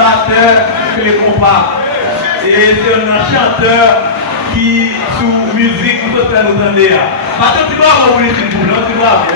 batteur que les compas. Et c'est un chanteur qui, sous musique, nous sommes nous entendre. Pas de tu vas vous les tribunaux, tu vas.